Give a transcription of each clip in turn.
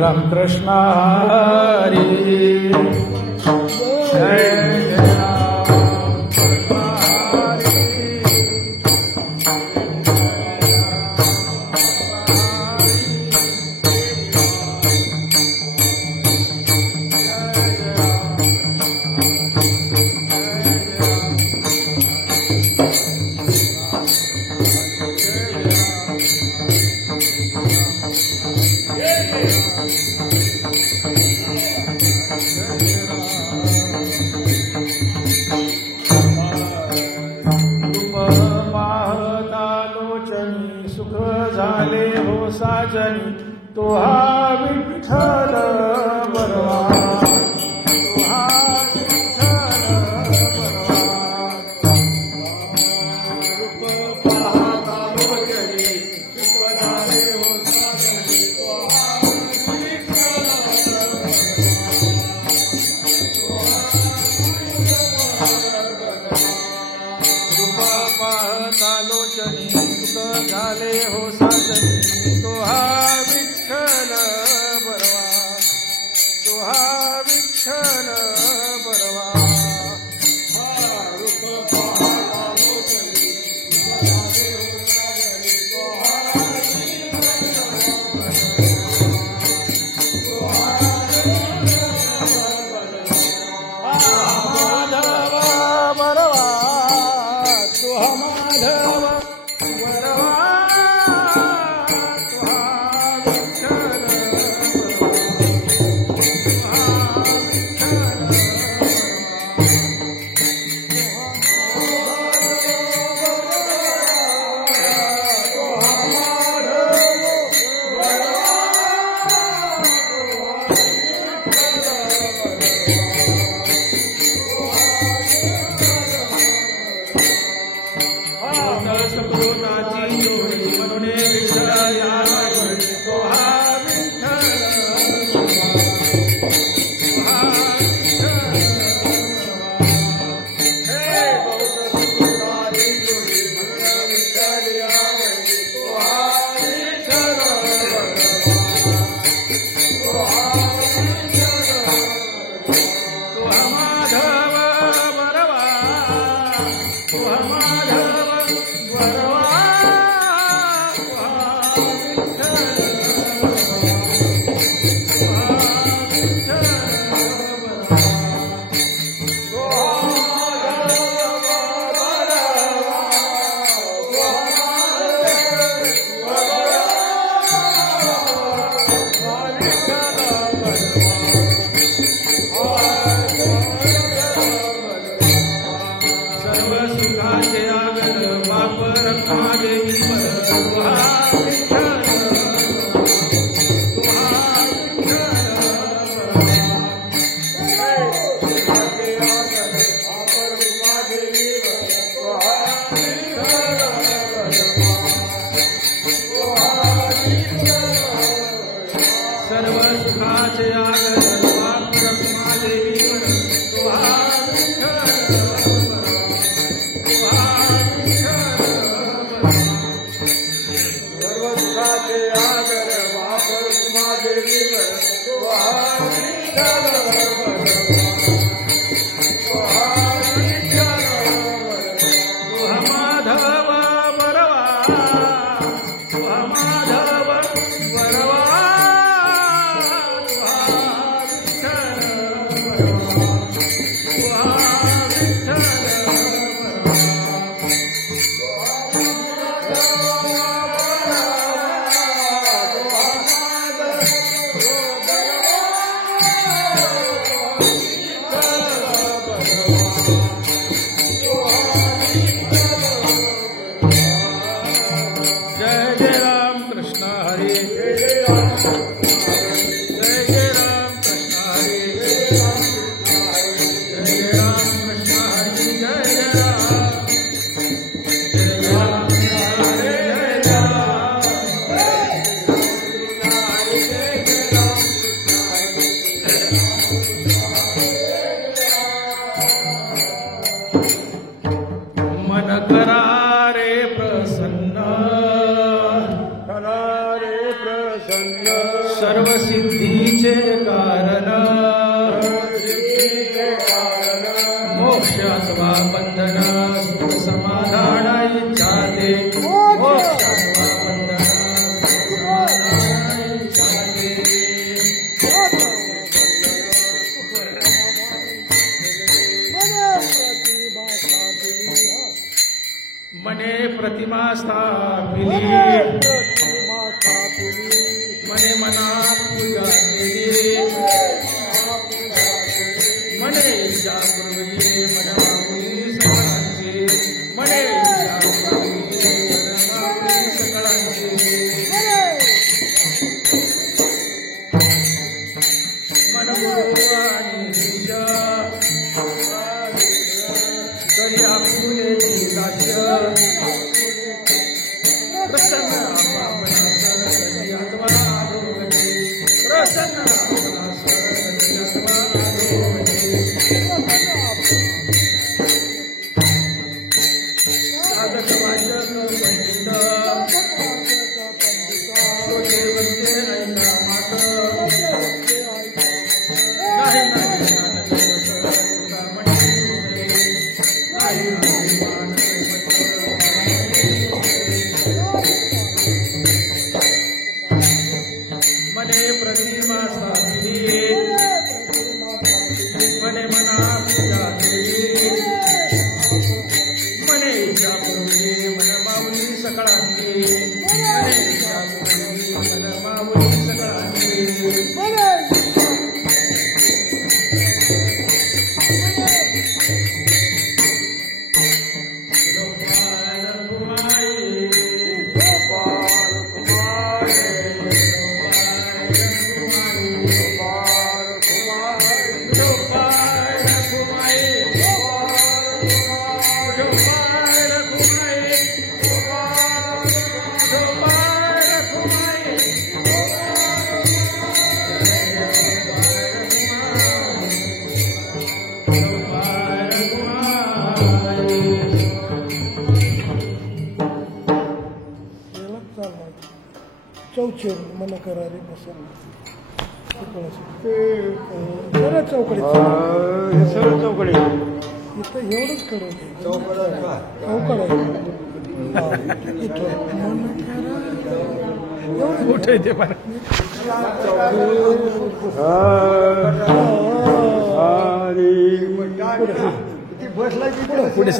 रामकृष्ण हरी जय राम सुख झाले हो साजनी तो हा विठ्ठल बरवा तो हा विठ्ठल बरवा रूप पाहता लोचनी सुख झाले हो साजनी तो हा विठ्ठल रूप पाहता लोचनी झाले हो साजनी तो हा विठ्ठल बरवा तो हा विठ्ठल बरवा रूप पाहता लोचनी झाले हो साजनी तो हा माधव बरवा तो हा माधव प्रसन्न सर्व सिद्धीचे कारण मोक्ष अथवा बंधन सुख समाधान इच्छा ते मोक्ष अथवा बंधन सुख समाधान इच्छा ते मने प्रतिमा स्थापिली मने मना पूजा केली मने इच्छा पुरवली मनमावली सकळांची मने इच्छा पुरवली मनमावली सकळांची मनगुरु आणि ईश दर्या फुले दाश प्रसन्न प्रसन्न साधक वाचक पंडित श्रोते वंदे ऐका मात नाही मने प्रतिमा स्थापिली मने मना पूजा केली मने इच्छा पुरवली मनमावली सकळांची मने इच्छा पुरवली मनमावली सकळांची चौचेर मन करारे बसा सरळ चौकडे सरळ चौकडे इथं एवढंच कडे चौकड कुठे ते पण पुढे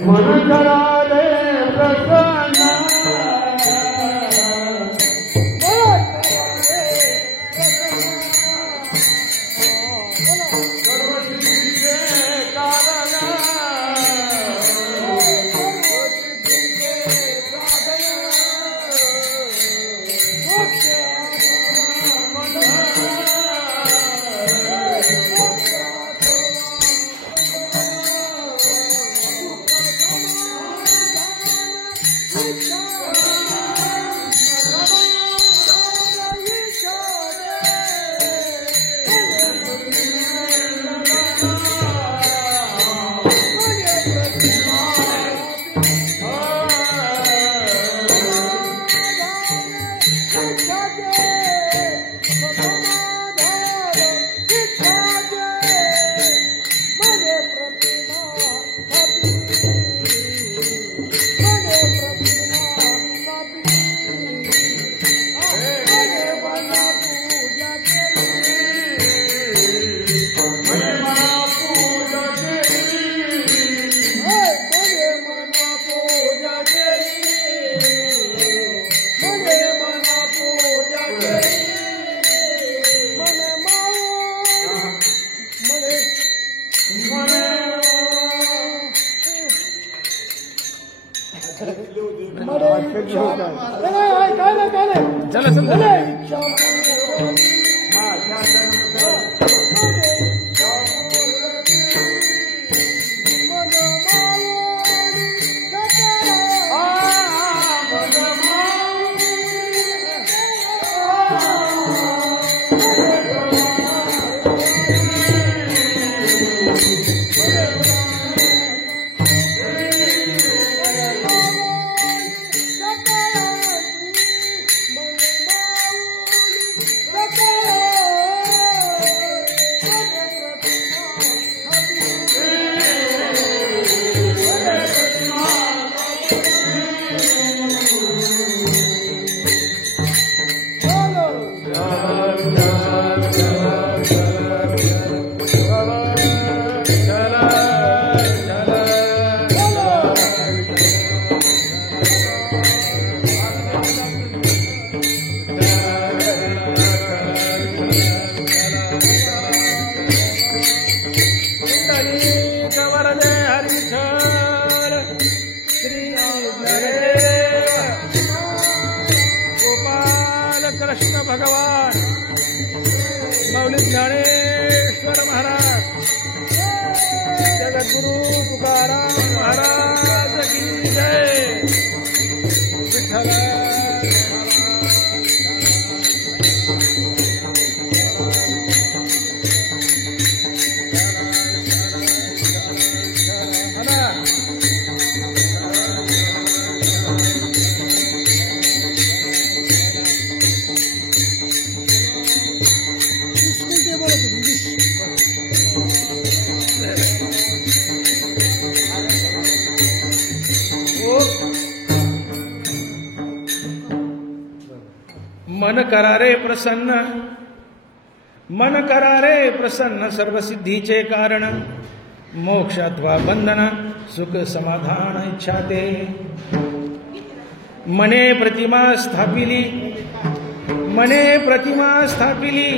मन कराले प्रसन्न सद्गुरु तुकाराम महाराज की जय. विठ्ठल स्कूल के बोला मन करारे प्रसन्न, मन करारे प्रसन्न, सर्व सिद्धीचे कारण, मोक्ष अथवा बंधन, सुख समाधान इच्छा ते. मने प्रतिमा स्थापिली, मने प्रतिमा स्थापिली,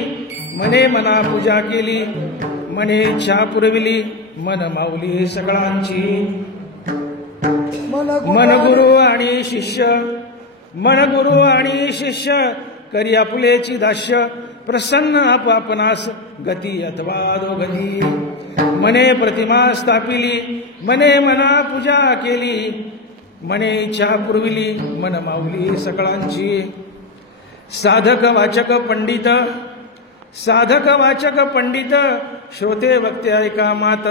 मने मना पूजा केली, मने इच्छा पुरविली, मन माऊली सगळ्यांची. मन गुरु आणि शिष्य, मन गुरु आणि शिष्य, करी आपुलेची दास्य, प्रसन्न आपणास गती अथवा अधोगती. मने प्रतिमा स्थापिली, मने मना पूजा केली, मने इच्छा पुरविली, मन माऊली सकळांची. साधक वाचक पंडित, साधक वाचक पंडित, श्रोते वक्ते ऐका मात,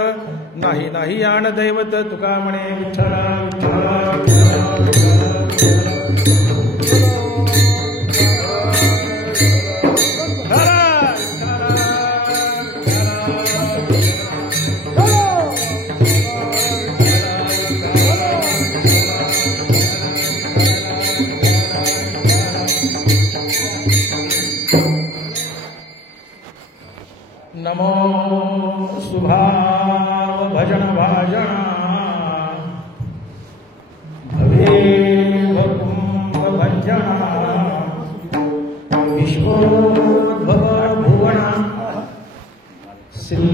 नाही नाही आण दैवत, तुका म्हणे विठ्ठला विठ्ठला. नमो शुभाव भजन भाजन, भवे कुंभ भंजन, विश्वोद्भव भुवन, श्री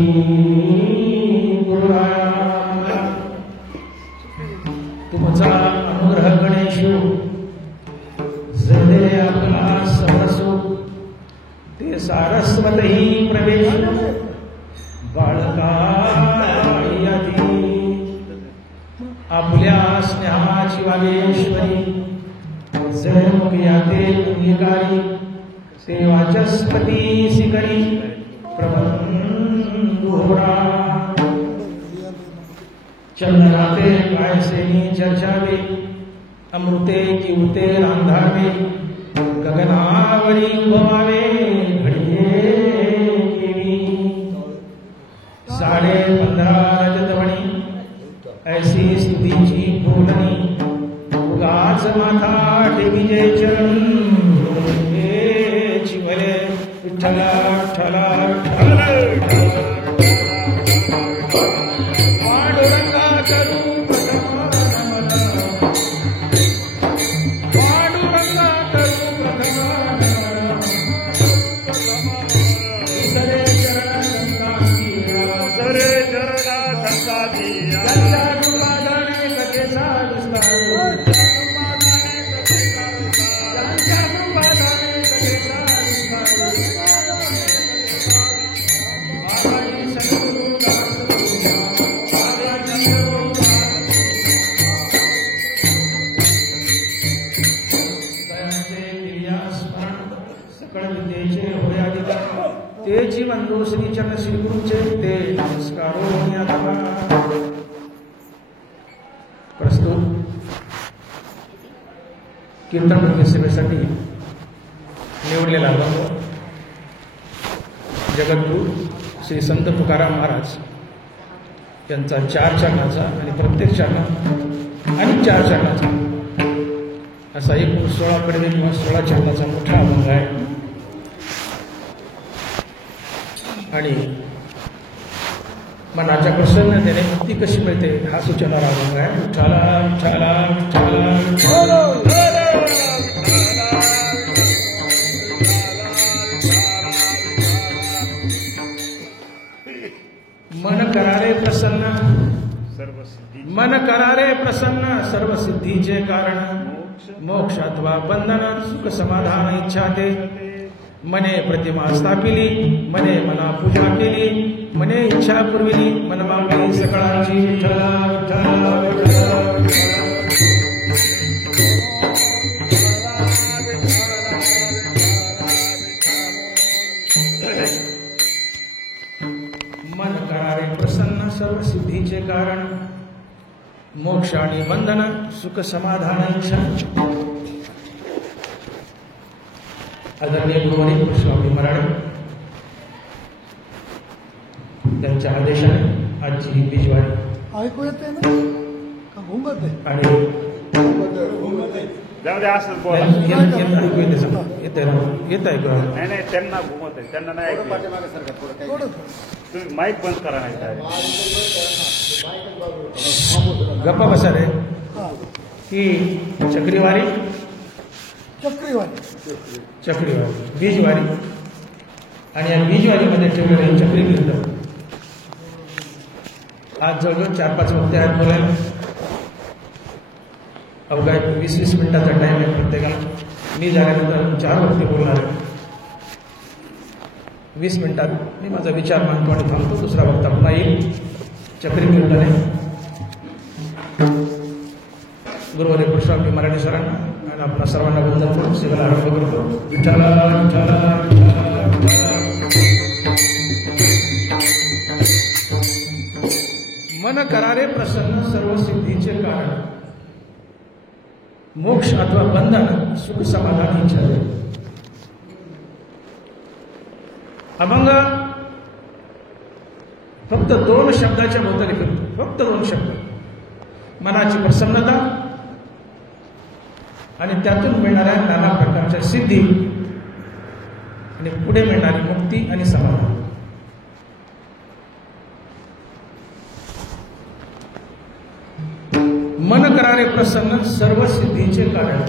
गुरुराय. तुमचा अनुग्रह गणेशू, जय आपला सहसू, ते सारस्वतही प्रवेश, बाळका आपल्या स्नेहाची वागेश्वरी, जयमुखिया ते पुण्यकारी, ते वाचस्पती शिकरी, प्रबंधुरा. चंदनाते कायसेनी चर्चावे, अमृते किवते रांधावे, गगनावरी उभवावे, घडिये केवी. 15.5 रजतवणी, ऐसी स्तुतीची बोलणी, उगाच माथा ठेविजे चरण, चिवले विठ्ठला ठला ठला. पांडुरंगा करू ते जीवन दो श्री चरण श्री गुरुचे ते नमस्कारो. प्रस्तुत कीर्तन सेवेसाठी निवडलेला जगद्गुरु श्री संत तुकाराम महाराज यांचा 4 चरणाचा आणि प्रत्येक चरण आणि 4 चरणाचा असा एकूण 16 कडवे किंवा 16 चरणाचा मोठा अभंग आहे. आणि मनाच्या प्रसन्नतेने मुक्ती कशी मिळते हा सूचनारा अभंग आहे. विठ्ठला विठ्ठला विठ्ठला मन करारे प्रसन्न, मन करारे प्रसन्न, सर्व सिद्धीचे कारण, मोक्ष अथवा बंधन, सुख समाधान इच्छा ते. मने प्रतिमा स्थापिली, मने मना पूजा केली, मने इच्छा पूर्वी मन मागणी सकळांची विठ्ठल विठ्ठल विठ्ठल मन करारे प्रसन्न सर्व सिद्धीचे कारण मोक्ष आणि बंधन सुख समाधान इच्छा. आदरणीय गुरुवर्य स्वामी मराठे त्यांच्या आदेशाने आजची ही बीजवारी ऐकू येते ना का घुमत आहे आणि असंच बोला. ऐकू येते सगळं येत ऐकू नाही नाही त्यांना घुमत आहे, त्यांना नाही ऐकलं. थोडं तुम्ही माईक बंद करा नाही काय. गप्पा बसा रे. हा ही चक्रीवारी चक्रीवाली बीजवारी आणि या बीजवारीमध्ये ठेवलेले चक्री कीर्तन आज जवळजवळ 4-5 वक्ते आहेत बोलायला. अवघा 20-20 मिनिटाचा टाइम आहे प्रत्येकाला. मी झाल्यानंतर 4 वक्ते बोलणार आहे. 20 मिनिटात मी माझा विचार मांडतो आणि थांबतो. दुसरा वक्ता पुन्हा येईल. चक्री कीर्तन आहे. गुरुवारी कृष्णामी मराठी सरांना आणि आपण सर्वांना वंदन करून सेवेला आरंभ करतो. विठ्ठल विठ्ठल विठ्ठल. मन करारे प्रसन्न सर्व सिद्धीचे कारण मोक्ष अथवा बंधन सुख समाधान इच्छा. अभंग फक्त 2 शब्दाच्या भोवताली फिरतो. फक्त 2 शब्द. मनाची प्रसन्नता आणि त्यातून मिळणाऱ्या नाना प्रकारच्या सिद्धी आणि पुढे मिळणारी मुक्ती आणि समाधान. मन करारे प्रसन्न सर्व सिद्धीचे कारण.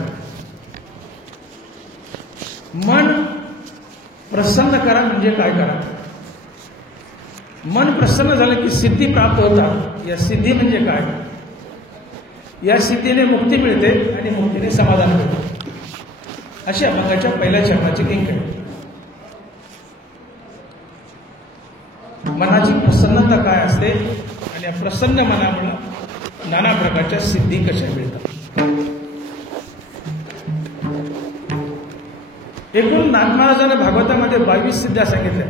मन प्रसन्न करा म्हणजे काय करा. मन प्रसन्न झालं की सिद्धी प्राप्त होतात. या सिद्धी म्हणजे काय. या सिद्धीने मुक्ती मिळते आणि मुक्तीने समाधान मिळते. अशी अभंगाच्या पहिल्या चरणाची लिंक आहे. मनाची प्रसन्नता काय असते आणि या प्रसन्न मनामुळे नाना प्रकारच्या सिद्धी कशा मिळतात. एकूण नाथमहाराजांना भागवतामध्ये 22 सिद्ध्या सांगितल्या.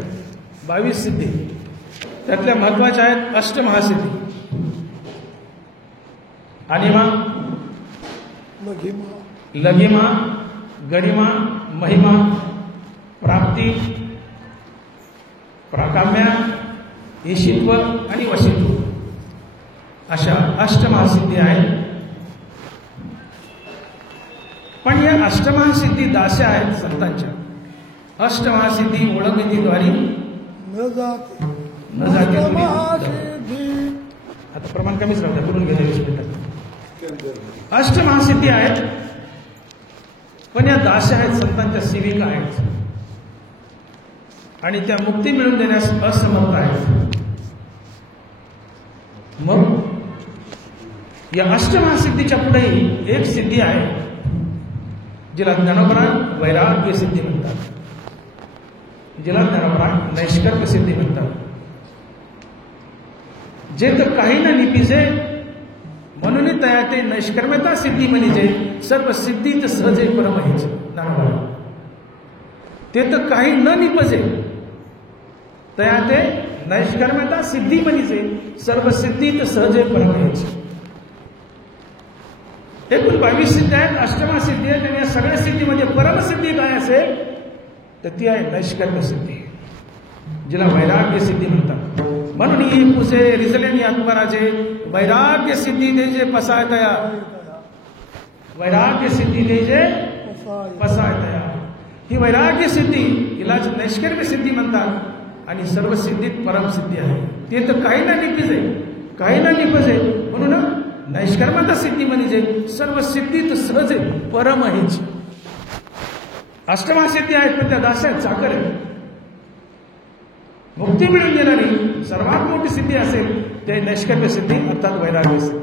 22 सिद्धी. त्यातल्या महत्वाच्या आहेत अष्टमहासिद्धी. अनिमा, लघिमा, गरिमा, महिमा, प्राप्ती, प्राकाम्या, ईशित्व आणि वशित्व अशा अष्टमहासिद्धी आहेत. पण या अष्टमहासिद्धी दास्या आहेत संतांच्या. अष्टमहासिद्धी ओळखीद्वारे न जाते. महासिद्धी. आता प्रमाण कमीच राहतं. करून गेले 20 मिनिटात. अष्टमहासिद्धी आहेत पण या दास्या आहेत संतांच्या सेविका आहेत आणि त्या मुक्ती मिळवून देण्यास असमर्थ आहेत. मग या अष्टमहासिद्धीच्या पुढेही एक सिद्धी आहे जिला ज्ञानोपरायण वैराग्य सिद्धी म्हणतात. जिला ज्ञानोपरायण नैष्कर्म्य सिद्धी म्हणतात. जे तर काही न निपिजे म्हणून तया ते नैष्कर्म्यता सिद्धी म्हणजे सर्व सिद्धीत सहजे परमहेच. ज्ञानोपरायण ते तर काही न निपजे तया ते नैष्कर्म्यता सिद्धी म्हणजे सर्व सिद्धीत सहजे परमहेच. एकूण 22 सिद्धी आहेत. अष्टमहासिद्धी आहेत आणि या सगळ्या सिद्धीमध्ये परमसिद्धी काय असेल तर ती आहे नैष्कर्म्य सिद्धी, जिला वैराग्य सिद्धी म्हणतात. म्हणून ही पुसे रिजलेनी आत्मराजे वैराग्य सिद्धी देजे पसाय तया. वैराग्य सिद्धी देजे पसाय तया. ही वैराग्य सिद्धी हिलाच नैष्कर्म्य सिद्धी म्हणतात आणि सर्व सिद्धीत परमसिद्धी आहे. ते तर काही ना निपिजे, काही ना निपजे म्हणून नैष्कर्म्यता सिद्धी म्हणजे सर्व सिद्धीत सहज परम हेच. अष्टमहासिद्धी आहेत पण त्या दास्यात चाकर आहे. मुक्ती मिळून देणारी सर्वात मोठी सिद्धी असेल ते नैष्कर्म्य सिद्धी अर्थात वैराग्य सिद्धी.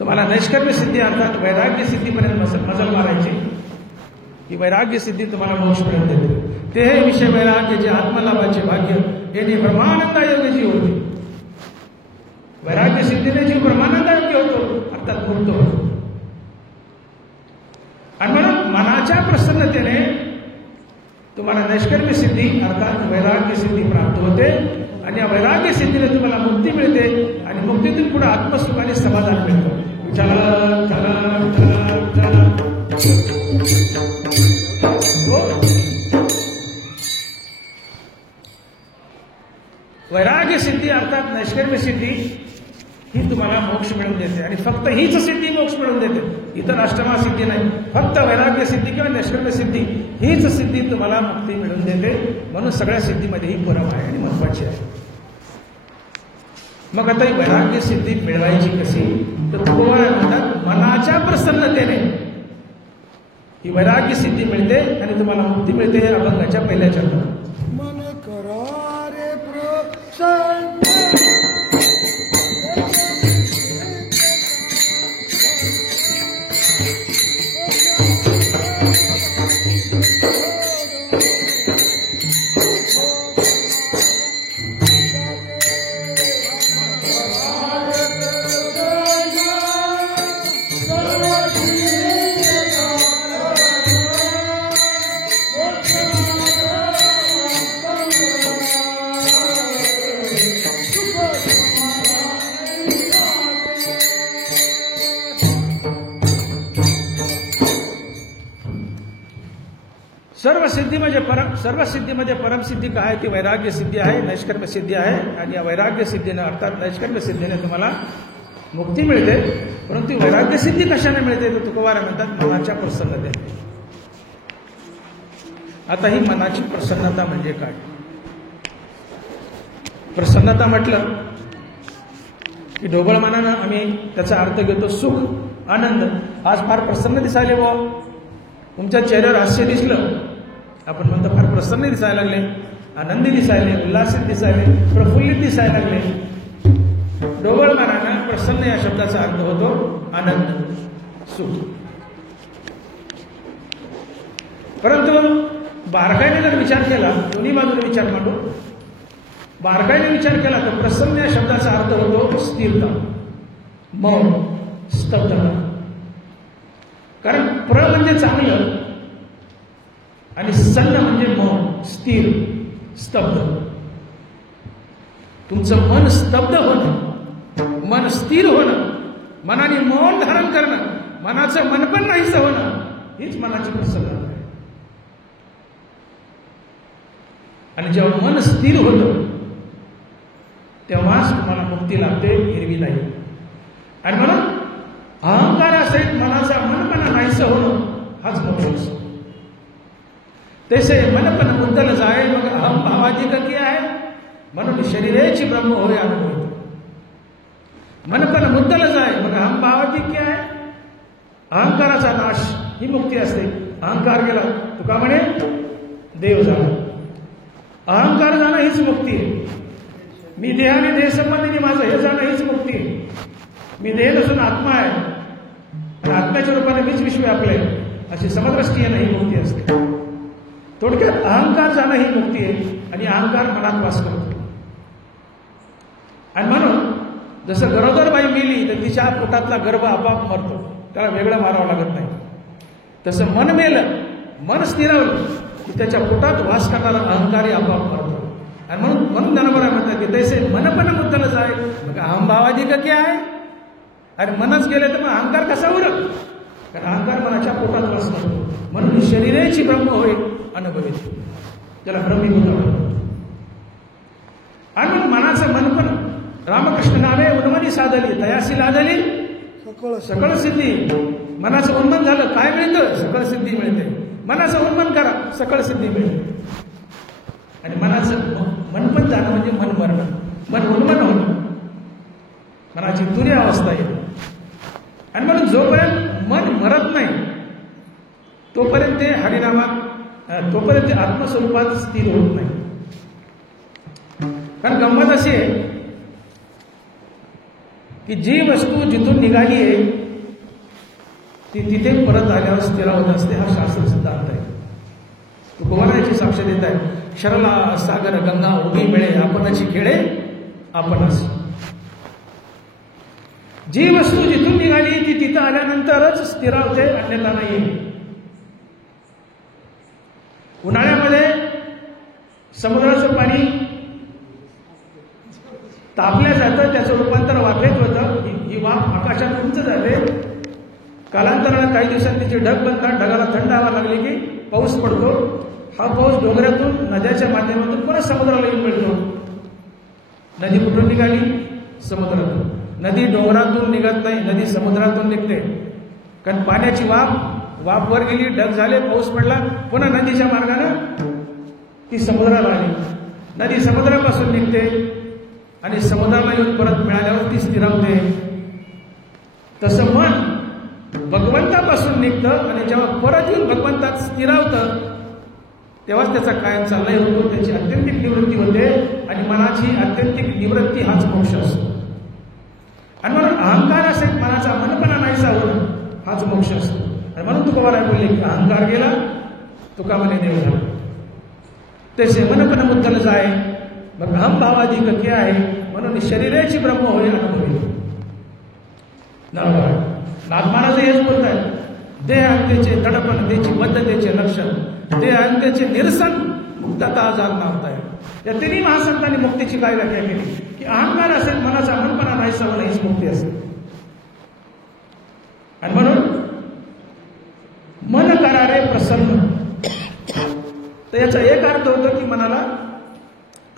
तुम्हाला नैष्कर्म्य सिद्धी अर्थात वैराग्य सिद्धीपर्यंत मजल मारायची. ही वैराग्य सिद्धी तुम्हाला मोक्ष मिळवून देते. ते हे विषय वैराग्य जे आत्मलाभाचे भाग्य हे ब्रह्मानंदायोगी होते. वैराग्य सिद्धीने जीव ब्रह्मानंदायोगी होतो अर्थात मुक्त होतो. आणि म्हणून मनाच्या प्रसन्नतेने तुम्हाला नैष्कर्म्य सिद्धी अर्थात वैराग्य सिद्धी प्राप्त होते आणि या वैराग्य सिद्धीने तुम्हाला मुक्ती मिळते आणि मुक्तीतून पुढे आत्मसुख आणि समाधान मिळतं. चला चला चला चला वैराग्य सिद्धी अर्थात नैष्कर्म्य सिद्धी ही तुम्हाला मोक्ष मिळवून देते आणि फक्त हीच सिद्धी मोक्ष मिळवून देते. इतर अष्टमा सिद्धी नाही, फक्त वैराग्य सिद्धी किंवा नैष्कर्म्य सिद्धी हीच सिद्धी तुम्हाला मुक्ती मिळवून देते. म्हणून सगळ्या सिद्धीमध्ये ही परम आहे आणि महत्वाची आहे. मग आता ही वैराग्य सिद्धी मिळवायची कशी तर तुकोबाराय म्हणतात मनाच्या प्रसन्नतेने ही वैराग्य सिद्धी मिळते आणि तुम्हाला मुक्ती मिळते. अभंगाच्या पहिल्या चरणात मन करा रे प्रसन्न सर्व सिद्धीमध्ये परमसिद्धी काय ती वैराग्य सिद्धी आहे, नैष्कर्म्य सिद्धी आहे. आणि या वैराग्य सिद्धीने अर्थात नैष्कर्म्य सिद्धीने तुम्हाला मुक्ती मिळते. परंतु वैराग्य सिद्धी कशाने मिळते तर तुकोबाराय म्हणतात मनाच्या प्रसन्नतेने. आता ही मनाची प्रसन्नता म्हणजे काय? प्रसन्नता म्हटलं की ढोबळ मनानं आम्ही त्याचा अर्थ घेतो सुख, आनंद. आज फार प्रसन्न दिसायले बुवा, तुमच्या चेहऱ्यावर हास्य दिसलं, आपण म्हणतो फार प्रसन्न दिसायला लागले, आनंदी दिसायले, उल्हासित दिसायले, प्रफुल्लित दिसायला लागले. ढोबळ मनानं प्रसन्न या शब्दाचा अर्थ होतो आनंद, सुख. परंतु बारकाईने जर विचार केला, दोन्ही बाजूने विचार मांडू, बारकाईने विचार केला तर प्रसन्न या शब्दाचा अर्थ होतो स्थिरता, मौन, स्तब्धता. कारण प्र म्हणजे चांगलं आणि सन्न म्हणजे मौन, स्थिर, स्तब्ध. तुमचं मन स्तब्ध होणं, मन स्थिर होणं, मनाने मौन धारण करणं, मनाचं मन पण नाहीसं होणं, हीच मनाची प्रसन्नता आहे. आणि जेव्हा मन स्थिर होतं तेव्हाच तुम्हाला मुक्ती लाभते, हिरवी नाही. आणि म्हणून अहंकारासहित मनाचा मनपणा नाहीसं होणं हाच मोक्ष असतो. तैसे मनपण मुद्दल जाय मग अहम भावाधिक किया आहे म्हणून शरीरेची ब्रह्म होय अनुभव. मनपण मुद्दल जाय मग अहम भावाधिक किया आहे. अहंकाराचा नाश ही मुक्ती असते. अहंकार गेला तुका म्हणे देव झाला. अहंकार जाणं हीच मुक्ती आहे. मी देहाने देह संबंधीने माझं हे जाणं हीच मुक्ती आहे. मी देह नसून आत्मा आहे आणि आत्म्याच्या रूपाने मीच विश्व व्यापले अशी समदृष्टी येणं ही मुक्ती असते. थोडक्यात अहंकार जाणं ही मुक्ती आहे आणि अहंकार मनात वास करतो. आणि म्हणून जसं गरोदर बाई मेली तर तिच्या पोटातला गर्भ आपोआप मरतो, त्याला वेगळं मारावं लागत नाही. तसं मन मेलं, मन स्थिरावलं की त्याच्या पोटात वास करणारा अहंकारही आपोआप मरतो. आणि म्हणून ज्ञानोबा म्हणतात की तैसे मन पण मुद्दल जाय मग अहम भावाधिक क्या आहे. अरे मनच गेले तर मग अहंकार कसा उरत? कारण अहंकार मनाच्या पोटात वास करतो. म्हणून शरीराची ब्रह्म होय अनुभवित, त्याला ब्रह्मीभूत म्हणतात. आणि मग मनाचं मन पण रामकृष्ण नावे उन्मनी साधली तयासी लादली सकळ सिद्धी. मनाचं उन्मन झालं काय मिळतं? सकळ सिद्धी मिळते. मनाचं उन्मन करा, सकळ सिद्धी मिळते. आणि मनाचं मन पण जाणं म्हणजे मन मरणं, मन उन्मन होणं, मनाची तुरी अवस्था येते. आणि म्हणून जोपर्यंत मन मरत नाही तोपर्यंत ते हरिनामात, तोपर्यंत ते आत्मस्वरूपात स्थिर होत नाही. कारण गंमत अशी आहे की जी वस्तू जिथून निघाली आहे ती तिथे परत आल्यावर स्थिर होत असते. हा शास्त्र सिद्धांत आहे. तुकोबाराची साक्ष देत आहे. शरला सागर गंगा उभी मिळे आपणाची खेळे आपणच. जी वस्तू जिथून निघाली ती तिथं आल्यानंतरच स्थिरावते, अन्यथा नाही. उन्हाळ्यामध्ये समुद्राचं पाणी तापल्या जातं, त्याचं रूपांतर वाफेत होतं. ही वाफ आकाशात उंच जाते. कालांतराने काही दिवसांनी तिचे ढग बनतात. ढगाला थंड हवा लागली की पाऊस पडतो. हा पाऊस डोंगरातून नद्याच्या माध्यमातून परत समुद्राला येऊन मिळतो. नदी कुठून निघाली? समुद्रातून. नदी डोंगरातून निघत नाही, नदी समुद्रातून निघते. कारण पाण्याची वाफ वर गेली, ढग झाले, पाऊस पडला, पुन्हा नदीच्या मार्गाने ती समुद्राला आली. नदी समुद्रापासून निघते आणि समुद्राला येऊन परत मिळाल्यावर ती स्थिरावते. तसं मन भगवंतापासून निघतं आणि जेव्हा परत येऊन भगवंतात स्थिरावतं तेव्हाच त्याचा कायमचा लय होतो, त्याची आत्यंतिक निवृत्ती होते. आणि मनाची आत्यंतिक निवृत्ती हाच मोक्ष असतो. आणि म्हणून अहंकार असेल मनाचा, मनपणा नाहीसा होणं हाच मोक्ष असतो. आणि म्हणून तुकोबाराय बोलले की अहंकार गेला तुका म्हणे देव झाला. तसे मनपण मुद्दल जाय मग अहम भावाधिक के आहे. म्हणून शरीराची ब्रह्म होईल अनुभवी. नाथ महाराज हेच बोलत आहेत. देह अंत्यचे दडपण त्याची बद्धतेचे लक्षण, देह अंत्यचे निरसन मुक्तता जाग नावताय. या तिन्ही महासंतांनी मुक्तीची काय व्याख्या केली की अहंकार असेल मनाचा, मनपणा नाहीसा होणं हीच मुक्ती असेल. आणि म्हणून मन करारे प्रसन्न. तर याचा एक अर्थ होतो की मनाला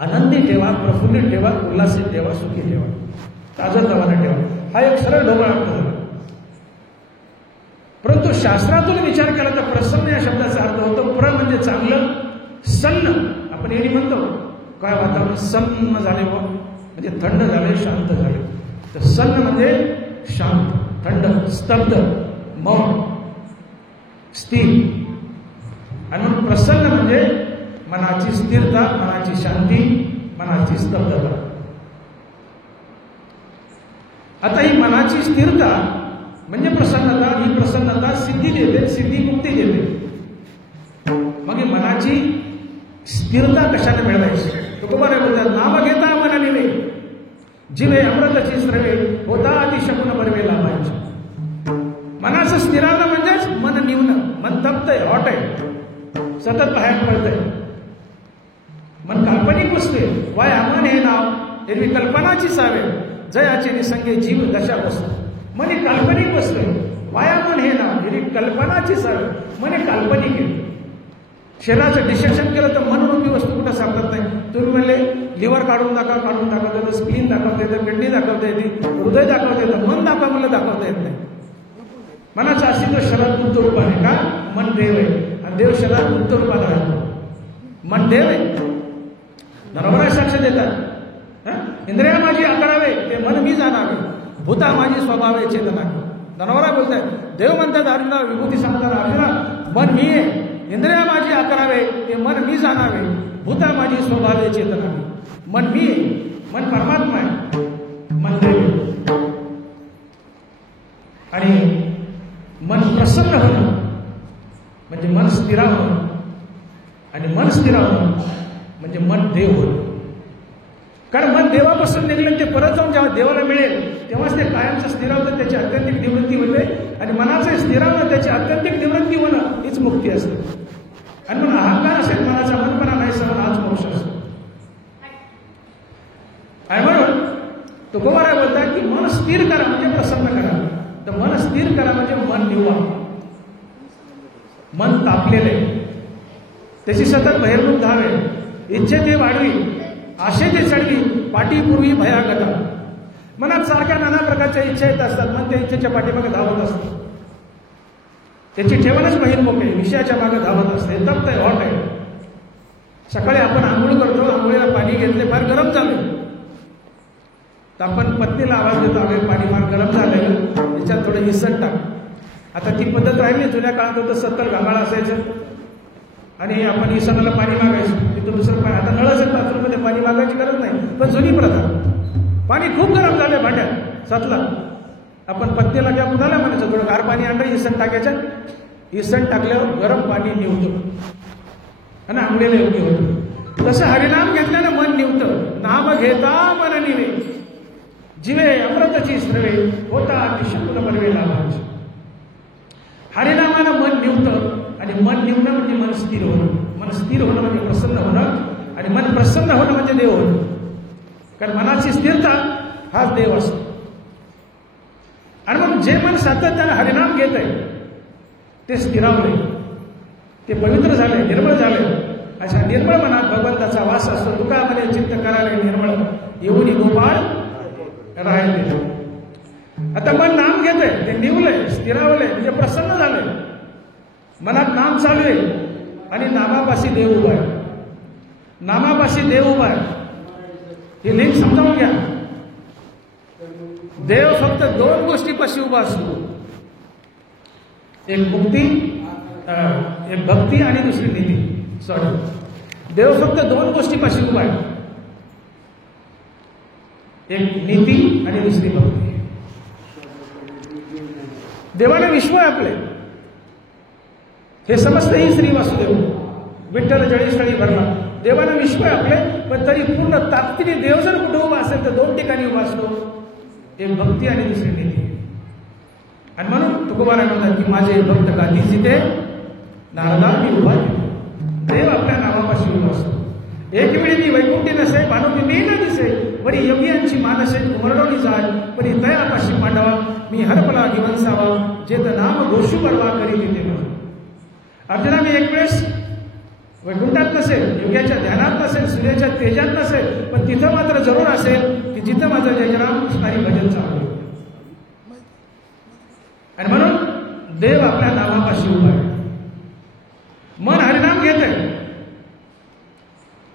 आनंदी ठेवा, प्रफुल्लित ठेवा, उल्हासित ठेवा, सुखी ठेवा, ताजतवाने ठेवा. हा एक सरळ ढोबळ अर्थ झाला. परंतु शास्त्रातून विचार केला तर प्रसन्न या शब्दाचा अर्थ होतो प्र म्हणजे चांगलं, सन्न आपण एरी म्हणतो काय वातावरण सन्न झाले व म्हणजे थंड झाले, शांत झाले. तर सन्न म्हणजे शांत, थंड, स्तब्ध, मौन, स्थिर. आणि म्हणून प्रसन्न म्हणजे मनाची स्थिरता, मनाची शांती, मनाची स्तब्धता. आता ही मनाची स्थिरता म्हणजे प्रसन्नता, ही प्रसन्नता सिद्धी देते, सिद्धी मुक्ती देते. मग ही मनाची स्थिरता कशाने मिळवायची? तुकोबाराय बोलतात नाम घेता मन निवे जिवे अमृतची स्रवे होता अतिशकुन बरवे लाभायचे. मनाचं स्थिरावणं म्हणजेच मन निवणं. मन तप्तय, हॉट आहे, सतत बाहेर पडतंय. मन काल्पनिक बसते. वाय अमन हे नाव एरवी कल्पनाची सावे जयाचे निसंगे जीव दशा बसतो. मने काल्पनिक बसतोय. वायामन हे नाव एरवी कल्पनाची सावे मने काल्पनिक आहे. शरीराचं डिसेक्शन केलं तर मनरूपी वस्तू कुठं सापडत नाही. तुम्ही म्हणले लिव्हर काढून दाखवता येतं, स्प्लीन दाखवता येतं, किडनी दाखवता येते, हृदय दाखवता येतं, मन दाखवा दाखवता येत नाही. मनाचं अस्तित्व शरीरात गुप्त रूपाने का? मन देव आहे आणि देव शरीरात गुप्त रूपाने राहतो. मन देव आहे. नरवरा साक्ष देतात. इंद्रिया माझी आकडावे ते मन मी जाणावे, भूता माझी स्वभावे चेतना. नरवरा बोलताय. देव म्हणतात अर्जुना, विभूती सांगतात अर्जुना मन मी आहे, इंद्रिया माझी आकडावे ते मन मी जाणावे, भूता माझी स्वभावे चेतना. मन मी आहे, मन परमात्मा आहे, मन देव. आणि मन प्रसन्न होणं म्हणजे मन स्थिरावणं, आणि मन स्थिरावणं म्हणजे मन देव होणं. कारण मन देवापासून निघलं ते परत जाऊन जेव्हा देवाला मिळेल तेव्हाच ते कायमचं स्थिरावतं, त्याची आत्यंतिक निवृत्ती होते. आणि मनाचं स्थिरावणं, त्याची आत्यंतिक निवृत्ती होणं हीच मुक्ती असते. आणि म्हणून अहंकार असेल मनाचा, मनपणा नाही सण हाच मोक्ष असतो. आणि म्हणून तुकोबाराय बोलतात की मन स्थिर करा म्हणजे प्रसन्न करा. तर मन स्थिर करा म्हणजे मन निवडा. मन तापलेले, त्याची सतत बहिर्मुख धावे, इच्छे ते वाढवी, आशे ते चढवी, पाठीपूर्वी भयागता. मनात सारख्या नाना प्रकारच्या इच्छा येत असतात. मन त्या इच्छेच्या पाठीमागे धावत असतं. त्याची ठेवणच बहिर्मुख आहे, विषयाच्या मागे धावत असते. तप्त आहे, हॉट आहे. सकाळी आपण आंघोळ करतो, आंघोळीला पाणी घेतले, फार गरम झाले तर आपण पत्नीला आवाज देतो, अगं पाणी फार गरम झालेलं, त्याच्यात थोडं इसण टाक. आता ती पद्धत राहिली. जुन्या काळात होतं 70 घामाळ असायचं आणि आपण इसणाला पाणी मागायचं, तिथं दुसरं पाणी. आता नळाचं बाथरूममध्ये पाणी मागायची गरज नाही, पण जुनी प्रथा. पाणी खूप गरम झालं भांड्यात सतला, आपण पत्नीला घ्या उन्हाला म्हणायचं, थोडं गार पाणी आणलं, इसण टाकायचं. इसण टाकल्यावर गरम पाणी निवतो. आणि आंघोळीला योग्य होतं. तसं हरिनाम घेतल्यानं मन निवतं. नाम घेता मन निवे, जिवे अमृतची स्रवे, होता अतिशकुल बर्वे लाभांश. हरिनामानं मन निवतं आणि मन निवणं म्हणजे मन स्थिर होणं. मन स्थिर होणं म्हणजे प्रसन्न होणं आणि मन प्रसन्न होणं म्हणजे देव होणं. कारण मनाची स्थिरता हाच देव असतो. आणि मग जे मन सातत्यानं हरिनाम घेत आहे ते स्थिरावले, ते पवित्र झाले, निर्मळ झाले. अशा निर्मळ मनात भगवंताचा वास असतो. दुःखामध्ये चित्त करायला निर्मळ येऊन गोपाळ राहिले. आता मन नाम घेत आहे, ते निवलंय, स्थिरावलंय, म्हणजे प्रसन्न झालंय. मनात नाम चालू आहे आणि नामापाशी देव उभा आहे. नामापाशी देव उभा आहे. हे लिंक समजावून घ्या. देव फक्त दोन गोष्टीपाशी उभा असतो, एक मुक्ती, एक भक्ती आणि दुसरी नीती. सॉरी, देव फक्त दोन गोष्टीपाशी उभा आहे, एक नीती आणि दुसरी भक्ती. देवाने विश्व आहे आपले, हे समजतेही श्री वासुदेव. विठ्ठल जळीस्थळी भरला. देवाने विश्व आहे आपले, पण तरी पूर्ण ताकदीने देव जर कुठे उभा असेल तर दोन ठिकाणी उभा असतो, एक भक्ती आणि दुसरी नीती. आणि म्हणून तुकोबाराय म्हणतात की माझे भक्त गाती जिथे नारदा मी उभा केला. देव आपल्या नावापाशी उभा असतो. एक वेळी मी वैकुंठी नसे, भानुकी मी न दिसे, वरी योगियांची मानसे कुमरडोनी जाय, परी तयापाशी पांडवा मी हरपला दिवंसावा, जेत नाम घोषू परवा करी तिथे. अर्जुना मी एक वेळेस वैकुंठात नसेल, योग्याच्या ध्यानात नसेल, सूर्याच्या तेजात नसेल, पण तिथं मात्र जरूर असेल की जिथं माझं जयराम कृष्णारी भजन चालू आहे. आणि म्हणून देव आपल्या नावापाशी उभा आहे. मन हरिनाम घेत आहे,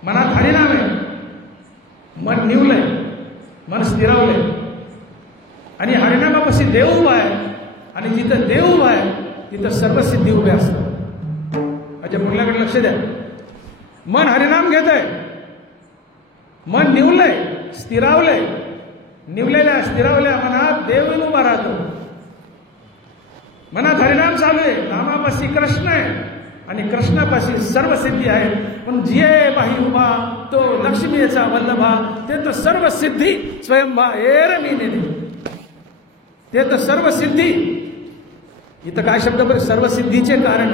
मनात हरिनाम आहे, मन निवलंय, मन स्थिरावलंय आणि हरिनामापाशी देव उभा आहे. आणि जिथं देव उभा आहे तिथं सर्व सिद्धी उभ्या असतात. अच्छा, पुढल्याकडे लक्ष द्या. मन हरिनाम घेत आहे, मन निवलंय, स्थिरावलंय. निवलेल्या स्थिरावल्या मनात देव उभा राहतो. मनात हरिनाम चालू आहे, नामापाशी कृष्ण आहे आणि कृष्णापाशी सर्व सिद्धी आहे. पण जिये बाही उभा तो लक्ष्मीचा वल्लभा, ते तर सर्व सिद्धी स्वयंभा एर मी नेने. ते तर सर्व सिद्धी. इथं काय शब्द बरं, सर्व सिद्धीचे कारण.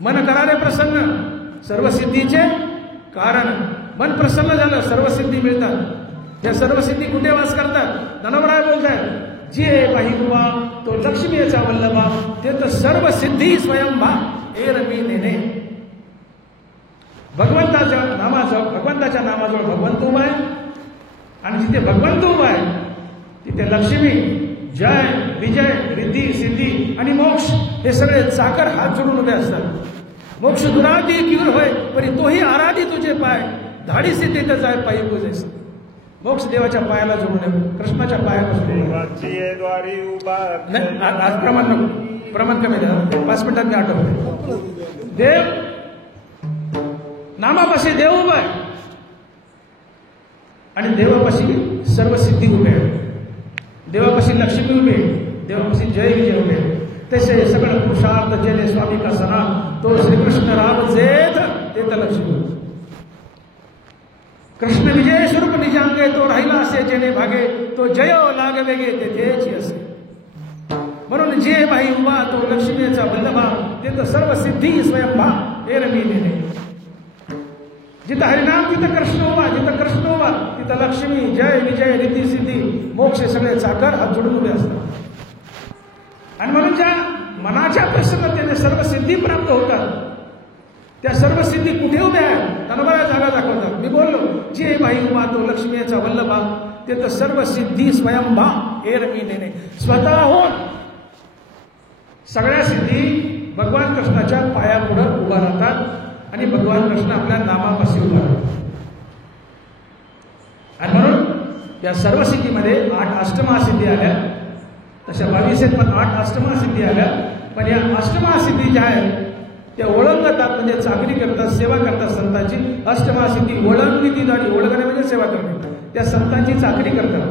मन करारे प्रसन्न, सर्व सिद्धीचे कारण. मन प्रसन्न झालं, सर्व सिद्धी मिळतात. या सर्व सिद्धी कुठे वास करतात? धनवराय बोलतात, जे बाही उभा तो लक्ष्मीचा वल्लभा, ते तर सर्व सिद्धी स्वयंभा एर मी नेने. भगवंताच्या नामाजवळ भगवंत उभा आहे. आणि जिथे भगवंत उभा आहे तिथे लक्ष्मी, जय, विजय, रिद्धी, सिद्धी आणि मोक्ष हे सगळे चाकर हात जोडून उभे असतात. मोक्ष दुराधी किवर होय, परी तोही आराधी तुझे पाय, धाडीसी तिथे जाय पायी पूजेस. मोक्ष देवाच्या पायाला जोडून, कृष्णाच्या पायापासून. नाही, आज प्रमाण नको, प्रमाण कमी द्या. 5 मिनिटात मी आठवतो. देव नामापाशी देव उभा आहे आणि देवापाशी सर्व सिद्धी उभे आहे. देवापाशी लक्ष्मी उभे, देवापाशी जय विजय उभे. तसे सगळं पुरुषार्थ जेने स्वामी का सना, तो श्रीकृष्ण राम जेथ ते तर लक्ष्मी. कृष्ण विजय स्वरूप निजांगे तो राहिला असे जेने भागे, तो जय लागवेगे तेथेची असे. म्हणून जे बाई उभा तो लक्ष्मीचा वल्लभा, ते तर सर्व सिद्धी स्वयंभा एर मी नेने. जिथं हरिनाम तिथं कृष्ण उभा, जिथं कृष्ण उभा तिथं लक्ष्मी, जय विजय, रिद्धी, सिद्धी, मोक्ष सगळे चाकर हात जोडून उभे असतात. आणि म्हणून ज्या मनाच्या प्रसन्नतेने सर्व सिद्धी प्राप्त होतात, त्या सर्व सिद्धी कुठे उभ्या आहेत? तनबऱ्या जागा दाखवतात. मी बोललो, जे बाई उभा तो लक्ष्मीचा वल्लभा, ते तर सर्व सिद्धी स्वयंभा एर मी नेने. स्वतःहून सगळ्या सिद्धी भगवान कृष्णाच्या पायापुढे उभा राहतात आणि भगवान कृष्ण आपल्या नामापाशी उभा राहतात. आणि म्हणून या सर्व सिद्धीमध्ये 8 अष्टमहासिद्धी आल्या. तशा 22 आहेत, पण 8 अष्टमहासिद्धी आल्या. पण या अष्टमहासिद्धी ज्या आहेत त्या ओळंगतात, म्हणजे चाकरी करतात, सेवा करतात संतांची. अष्टमहासिद्धी ओळंगणी ती दाढी, ओळखणे म्हणजे सेवा करणे. त्या संतांची चाकरी करतात,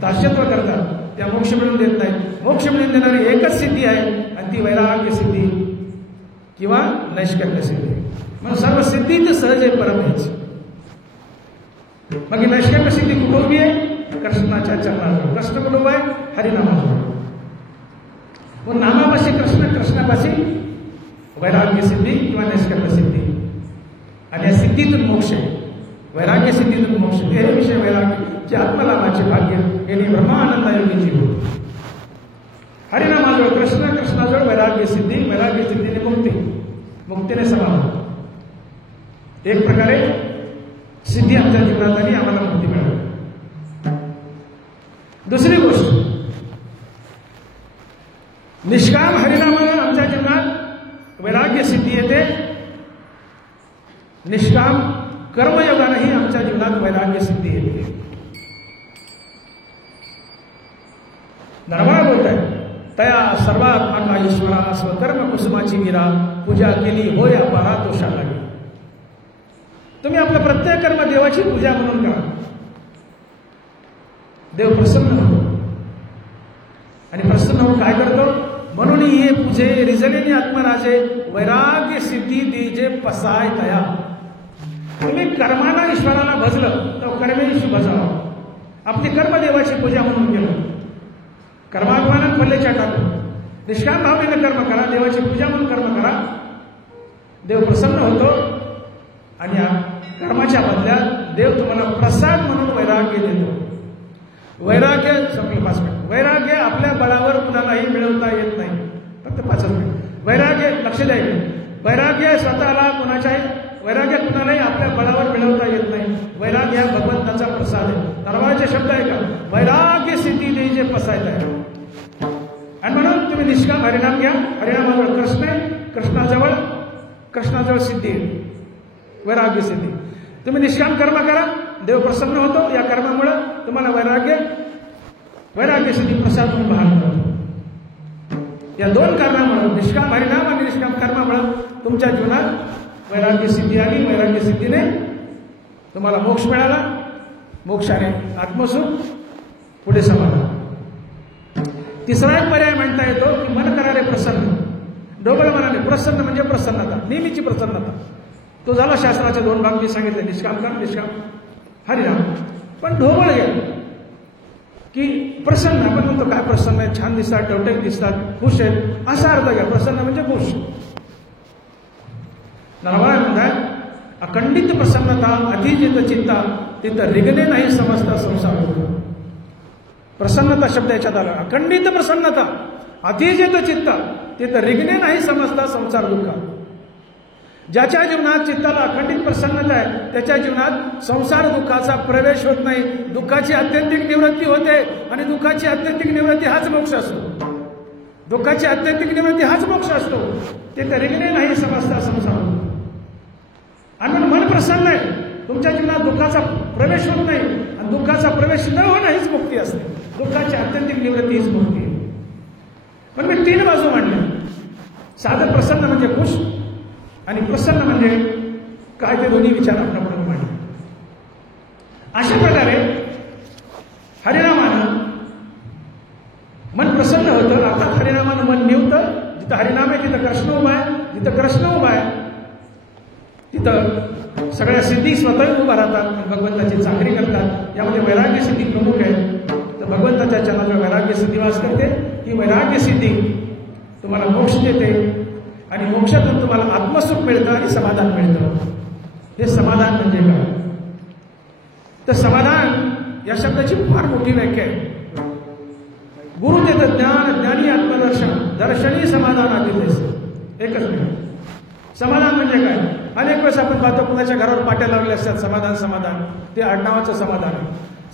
दास्यत्व करतात. त्या मोक्ष मिळून देत नाहीत. मोक्ष मिळून देणारी एकच सिद्धी आहे आणि ती वैराग्य सिद्धी किंवा नैष्कर्म्य सिद्धी. मग सर्व सिद्धीत सहज आहे परमेच. मग ही नैष्कर्म्य सिद्धी कुठं उभी आहे? कृष्णाच्या चरणाजवळ. कृष्ण कुठं उभा आहे? हरिनामाजवळ. मग नामापाशी कृष्ण, कृष्णापाशी वैराग्य सिद्धी किंवा नैष्कर्म्य सिद्धी. आणि या सिद्धीतून मोक्ष आहे. वैराग्य सिद्धीतून मोक्ष. हे विषय वैराग्य आत्मलाभाचे भाग्य यांनी ब्रह्मानंदायोगी जीव. हरिनामाजवळ कृष्ण, कृष्णाजवळ वैराग्य सिद्धी, वैराग्य सिद्धीने मुक्ती, मुक्तीने समाधान. एक प्रकारे सिद्धी आमच्या जीवनात आली, आम्हाला मुक्ती मिळाली. दुसरी गोष्ट, निष्काम हरिनामानं आमच्या जीवनात वैराग्य सिद्धी येते. निष्काम कर्मयोगानंही आमच्या जीवनात वैराग्य सिद्धी येते. नरवाळ बोलत आहे, तया सर्वात्मका ईश्वरा स्वकर्म कुसुमाची मीरा पूजा केली होय अपारा तोषा लागे. तुम्ही आपलं प्रत्येक कर्म देवाची पूजा म्हणून करा. देव प्रसन्न होतो. आणि प्रसन्न होऊन काय करतो? म्हणून ये पूजे रिजलेने आत्मराजे वैराग्य सिद्धी दीजे पसाय तया. तुम्ही कर्माला ईश्वराला भजलं तर कर्मेशी भजावं. आपली कर्म देवाची पूजा म्हणून केलं. कर्माभिमानात फल्लेच्या टाकून निष्काम भावनेनं कर्म करा, देवाची पूजा म्हणून कर्म करा. देव प्रसन्न होतो. आणि या कर्माच्या बदल्यात देव तुम्हाला प्रसाद म्हणून वैराग्य देतो. वैराग्य संपलं 5 मिनिट. वैराग्य आपल्या बळावर कुणालाही मिळवता येत नाही. फक्त 5 मिनिट. वैराग्य लक्ष द्यायचं. वैराग्य स्वतःला कुणाच्याही वैराग्य कुणालाही आपल्या बळावर मिळवता येत नाही. वैराग्य हा भगवंताचा प्रसाद आहे. नरवाळचे शब्द आहे का? वैराग्य सिद्धी देजे पसायत आहे. आणि म्हणून तुम्ही निष्काम हरिनाम घ्या. हरिनामाजवळ कृष्ण आहे, कृष्णाजवळ सिद्धी आहे, वैराग्य सिद्धी. तुम्ही निष्काम कर्म करा, देव प्रसन्न होतो. या कर्मामुळे तुम्हाला वैराग्य सिद्धी प्रसाद म्हणून बहाल करतो. या 2 कारणामुळे, निष्काम हरिनाम आणि निष्काम कर्मामुळे तुमच्या जीवनात वैराग्य सिद्धी आली. वैराग्य सिद्धीने तुम्हाला मोक्ष मिळाला. मोक्षाने आत्मसुख, पुढे समाधान. तिसरा एक पर्याय म्हणता येतो की मन करारे प्रसन्न. ढोबळ मनाने प्रसन्न म्हणजे प्रसन्नता, नेहमीची प्रसन्नता. तो झाला शास्त्राचे 2 भाग मी सांगितले, निष्काम कर्म, निष्काम हरिनाम. पण ढोबळ घ्या की प्रसन्न. आपण म्हणतो काय प्रसन्न आहे, छान दिसतात, टवटक दिसतात, खुश आहेत, असा अर्थ घ्या. प्रसन्न म्हणजे खुश. नरवाळ म्हणतात अखंडित प्रसन्नता अतिजित चित्ता तिथं रिगणे नाही समजता संसार. प्रसन्नता शब्द याच्यात आला. अखंडित प्रसन्नता अतिजित चित्ता तिथं रिगणे नाही समजता संसार दुःख. ज्याच्या जीवनात चित्ताला अखंडित प्रसन्नता आहे त्याच्या जीवनात संसार दुःखाचा प्रवेश होत नाही. दुःखाची आत्यंतिक निवृत्ती होते. आणि दुःखाची आत्यंतिक निवृत्ती हाच मोक्ष असतो. दुःखाची आत्यंतिक निवृत्ती हाच मोक्ष असतो. ते रिगणे नाही समजता संसार. आणि मन प्रसन्न आहे. तुमच्या जीवनात दुःखाचा प्रवेश होत नाही. आणि दुःखाचा प्रवेश न होणं हीच मुक्ती असते. दुःखाची आत्यंतिक निवृत्ती हीच मुक्ती आहे. पण मी 3 बाजू मांडल्या. साधं प्रसन्न म्हणजे खुश, आणि प्रसन्न म्हणजे काय, ते दोन्ही विचार आपल्याकडून मांडले. अशा प्रकारे हरिनामानं मन प्रसन्न होतं. अर्थात हरिनामानं मन निवतं. जिथं हरिनाम आहे तिथं कृष्ण उभा आहे. जिथं कृष्ण उभा आहे तिथं सगळ्या सिद्धी स्वतः उभा राहतात. भगवंताची चाकरी करतात. यामध्ये वैराग्य सिद्धी प्रमुख आहे. तर भगवंताच्या चरणाजवळ वैराग्य सिद्धी वास करते. ही वैराग्य सिद्धी तुम्हाला मोक्ष देते. आणि मोक्षातून तुम्हाला आत्मसुख मिळतं आणि समाधान मिळतं. हे समाधान म्हणजे काय? तर समाधान या शब्दाची फार मोठी व्याख्या आहे. गुरु देतं ज्ञान, ज्ञानी आत्मदर्शन, दर्शनी समाधान आदिलेस. एकच मिनिट. समाधान म्हणजे काय? अनेक वेळेस आपण पाहतो कुणाच्या घरावर पाट्या लावल्या असतात, समाधान समाधान. ते आडनावाचं समाधान आहे.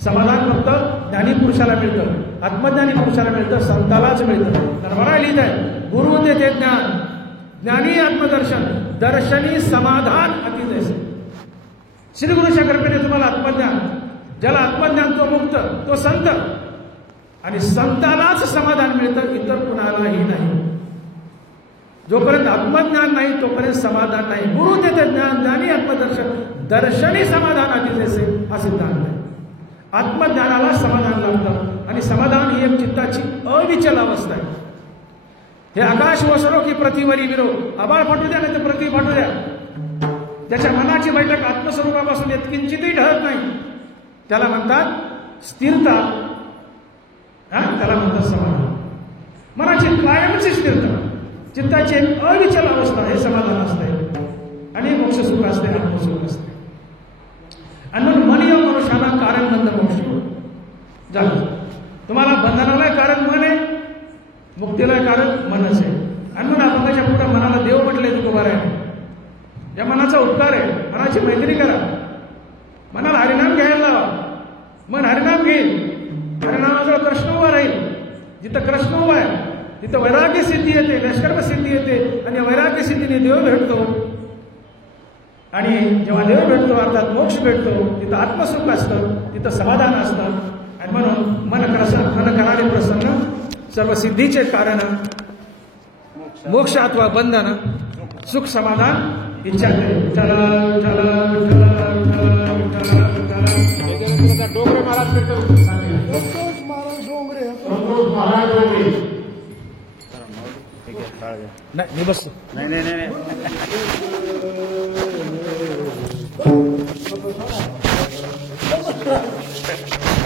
समाधान फक्त ज्ञानी पुरुषाला मिळतं, आत्मज्ञानी पुरुषाला मिळतं, संतालाच मिळतं. नरवाळा लिहित आहे गुरु देते ज्ञान, ज्ञानी आत्मदर्शन, दर्शनी समाधान अतिदेश. श्री गुरुच्या कृपेने तुम्हाला आत्मज्ञान. ज्याला आत्मज्ञान तो मुक्त, तो संत. आणि संतालाच समाधान मिळतं, इतर कुणालाही नाही. जोपर्यंत आत्मज्ञान नाही तोपर्यंत समाधान नाही. गुरु देते ज्ञान, ज्ञानी आत्मदर्शन, दर्शनी समाधान अतिदेशे हा सिद्धांत आहे. आत्मज्ञानाला समाधान लागतं. आणि समाधान ही एक चित्ताची अविचल अवस्था आहे. हे आकाश वसरो की प्रतिवरी विरो. आभाळ फाटू द्या नाही तर पृथ्वी फाटू द्या, त्याच्या मनाची बैठक आत्मस्वरूपापासून यत्किंचितही ढळत नाही, त्याला म्हणतात स्थिरता. त्याला म्हणतात समाधान. मनाची कायमची स्थिरता, चित्ताची एक अविचल अवस्था, हे समाधान असते आणि मोक्ष सुख असते, आत्मसुख असते. आणि म्हणून मन या मनुष्याला कारण बंध मोक्ष झालं. तुम्हाला बंधनाला कारण मन आहे, मुक्तीला कारण मनच आहे. आणि म्हणून आपण त्याच्या पुढे मनाला देव म्हटले तुकोबारायने. या मनाचा उपकार आहे, मनाची मैत्री करा, मनाला हरिनाम घ्यायला लावा. मन हरिनाम घेईल, हरिनामाजवळ कृष्ण उभा राहील. जिथं कृष्ण उभा आहे तिथं वैराग्य सिद्धी येते, निष्कर्म सिद्धी येते. आणि वैराग्य सिद्धीने देव भेटतो. आणि जेव्हा देव भेटतो अर्थात मोक्ष भेटतो, तिथं आत्मसुख असतं, तिथं समाधान असतं. आणि म्हणून मन करारे प्रसन्न, सर्व सिद्धीचे कारण मोक्ष अथवा बंधन, सुख समाधान इच्छा चला चला डोंगरे महाराज करतो. संतोष महाराज डोंगरे. नाही मी बसतो. नाही नमस्कार.